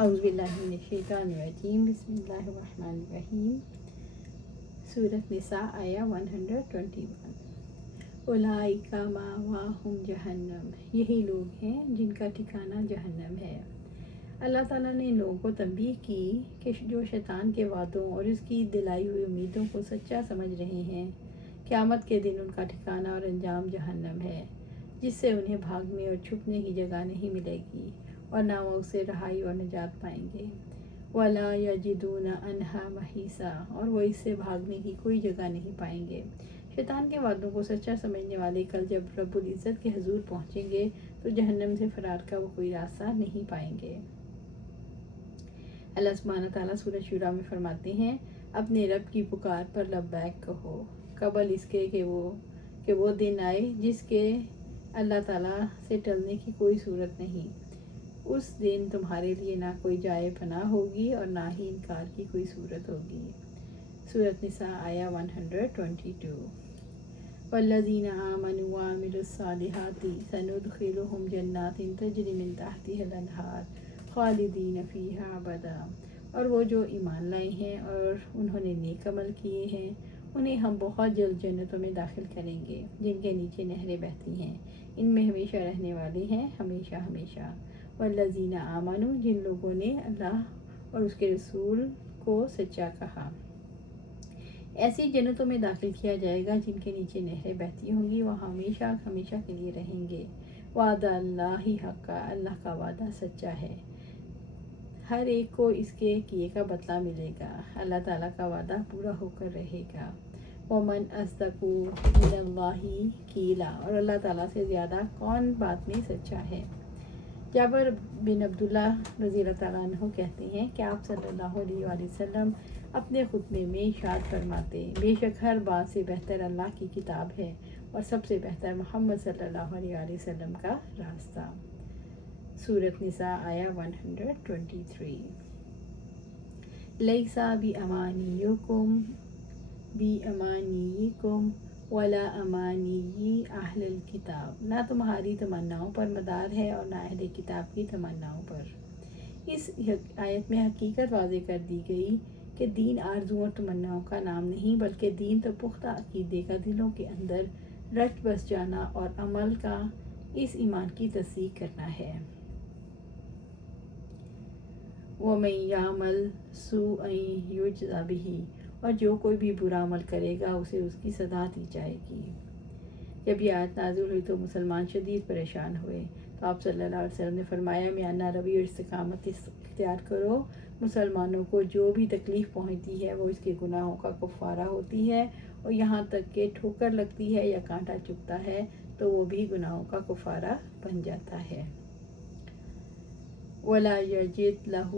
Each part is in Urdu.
اعوذ باللہ من الشیطان الرجیم بسم اللہ الرحمن الرحیم۔ سورۃ نساء آیا 121۔ اولئک مأواہم جہنم، یہی لوگ ہیں جن کا ٹھکانہ جہنم ہے۔ اللہ تعالیٰ نے ان لوگوں کو تنبیہ کی کہ جو شیطان کے وعدوں اور اس کی دلائی ہوئی امیدوں کو سچا سمجھ رہے ہیں، قیامت کے دن ان کا ٹھکانہ اور انجام جہنم ہے، جس سے انہیں بھاگنے اور چھپنے کی جگہ نہیں ملے گی اور نہ وہ اسے رہائی اور نجات پائیں گے۔ وَلَا يَجِدُونَ عَنْهَا مَحِيصًا، اور وہ اس سے بھاگنے کی کوئی جگہ نہیں پائیں گے۔ شیطان کے وعدوں کو سچا سمجھنے والے کل جب رب العزت کے حضور پہنچیں گے تو جہنم سے فرار کا وہ کوئی راستہ نہیں پائیں گے۔ اللہ سبحانہ تعالیٰ سورۃ شورى میں فرماتے ہیں، اپنے رب کی پکار پر لبیک کہو، قبل اس کے کہ وہ دن آئے جس کے اللہ تعالیٰ سے ٹلنے کی کوئی صورت نہیں۔ اس دن تمہارے لیے نہ کوئی جائے پناہ ہوگی اور نہ ہی انکار کی کوئی صورت ہوگی۔ سورۃ نساء آیا 122۔ والذین آمنوا وعملوا الصالحات سندخلهم جنات تجری من تحتها الانہار خالدین فیہا ابدا، اور وہ جو ایمان لائے ہیں اور انہوں نے نیک عمل کیے ہیں انہیں ہم بہت جلد جنتوں میں داخل کریں گے جن کے نیچے نہریں بہتی ہیں، ان میں ہمیشہ رہنے والے ہیں ہمیشہ ہمیشہ۔ والذین آمنوا، جن لوگوں نے اللہ اور اس کے رسول کو سچا کہا، ایسی جنتوں میں داخل کیا جائے گا جن کے نیچے نہریں بہتی ہوں گی، وہ ہمیشہ ہمیشہ کے لیے رہیں گے۔ وعد اللہ حقا، اللہ کا وعدہ سچا ہے، ہر ایک کو اس کے کیے کا بدلہ ملے گا، اللہ تعالیٰ کا وعدہ پورا ہو کر رہے گا۔ ومن اصدق من اللہ قیلا، اور اللہ تعالیٰ سے زیادہ کون بات میں سچا ہے۔ جابر بن عبداللہ رضی اللہ تعالیٰ عنہ کہتے ہیں کہ آپ صلی اللہ علیہ وآلہ وسلم اپنے خطبے میں ارشاد فرماتے، بے شک ہر بات سے بہتر اللہ کی کتاب ہے اور سب سے بہتر محمد صلی اللہ علیہ وآلہ وسلم کا راستہ۔ سورۃ نساء آیا 123۔ لیس بِأَمَانِيِّكُمْ ولا امانی اہل الکتاب، نہ تمہاری تمناؤں پر مدار ہے اور نہ اہل کتاب کی تمناؤں پر۔ اس آیت میں حقیقت واضح کر دی گئی کہ دین آرزو اور تمناؤں کا نام نہیں، بلکہ دین تو پختہ عقیدے کا دلوں کے اندر رچ بس جانا اور عمل کا اس ایمان کی تصدیق کرنا ہے۔ وَمَن يَعْمَلْ سُوءًا يُجْزَ بِهِ، اور جو کوئی بھی برا عمل کرے گا اسے اس کی سزا دی جائے گی۔ جب یہ آیت نازل ہوئی تو مسلمان شدید پریشان ہوئے، تو آپ صلی اللہ علیہ وسلم نے فرمایا، میانہ روی اور استقامت اختیار کرو، مسلمانوں کو جو بھی تکلیف پہنچتی ہے وہ اس کے گناہوں کا کفارہ ہوتی ہے، اور یہاں تک کہ ٹھوکر لگتی ہے یا کانٹا چبھتا ہے تو وہ بھی گناہوں کا کفارہ بن جاتا ہے۔ وَلَا يَجِدْ لَهُ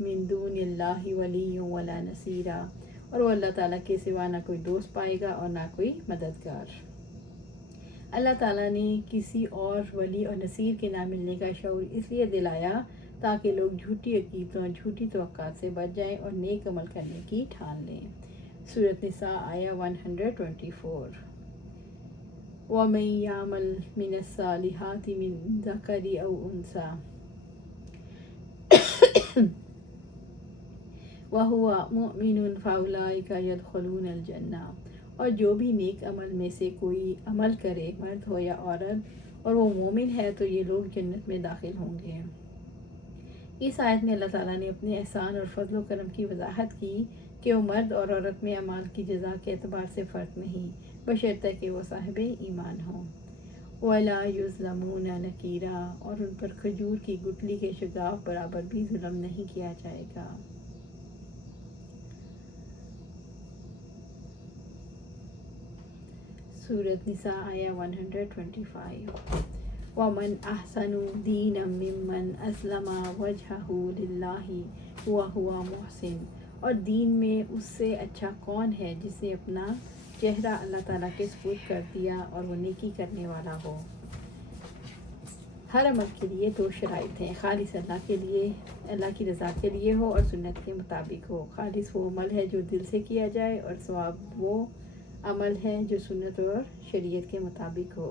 مِن دُونِ اللَّهِ وَلِيٌّ وَلَا نَصِيرًا، اور وہ اللہ تعالیٰ کے سوا نہ کوئی دوست پائے گا اور نہ کوئی مددگار۔ اللہ تعالیٰ نے کسی اور ولی اور نصیر کے نہ ملنے کا شعور اس لیے دلایا تاکہ لوگ جھوٹی عقیدتوں اور جھوٹی توقعات سے بچ جائیں اور نیک عمل کرنے کی ٹھان لیں۔ سورۃ نساء آیا 124۔ وَمَن يَعْمَلْ مِنَ الصَّالِحَاتِ مِن ذَكَرٍ أَوْ أُنثَىٰ وَهُوَ مُؤْمِنٌ فَأُولَٰئِكَ يَدْخُلُونَ الْجَنَّةَ، اور جو بھی نیک عمل میں سے کوئی عمل کرے، مرد ہو یا عورت، اور وہ مومن ہے تو یہ لوگ جنت میں داخل ہوں گے۔ اس آیت میں اللہ تعالیٰ نے اپنے احسان اور فضل و کرم کی وضاحت کی کہ وہ مرد اور عورت میں اعمال کی جزا کے اعتبار سے فرق نہیں، بشرطیٰ کہ وہ صاحب ایمان ہوں۔ وَلَا يُظْلَمُونَ نَقِيرًا، اور ان پر کھجور کی گٹلی کے شگاف برابر بھی ظلم نہیں کیا جائے گا۔ سورۃ نساء آیا 125۔ وَمَنْ أَحْسَنُ دِينًا مِّمَّنْ أَسْلَمَ وَجْهَهُ لِلَّهِ وَهُوَ مُحْسِنٌ، اور دین میں اس سے اچھا کون ہے جس نے اپنا چہرہ اللہ تعالیٰ کے سپرد کر دیا اور وہ نیکی کرنے والا ہو۔ ہر عمل کے لیے دو شرائط ہیں، خالص اللہ کے لیے، اللہ کی رضا کے لیے ہو اور سنت کے مطابق ہو۔ خالص وہ عمل ہے جو دل سے کیا جائے، اور ثواب وہ عمل ہے جو سنت اور شریعت کے مطابق ہو۔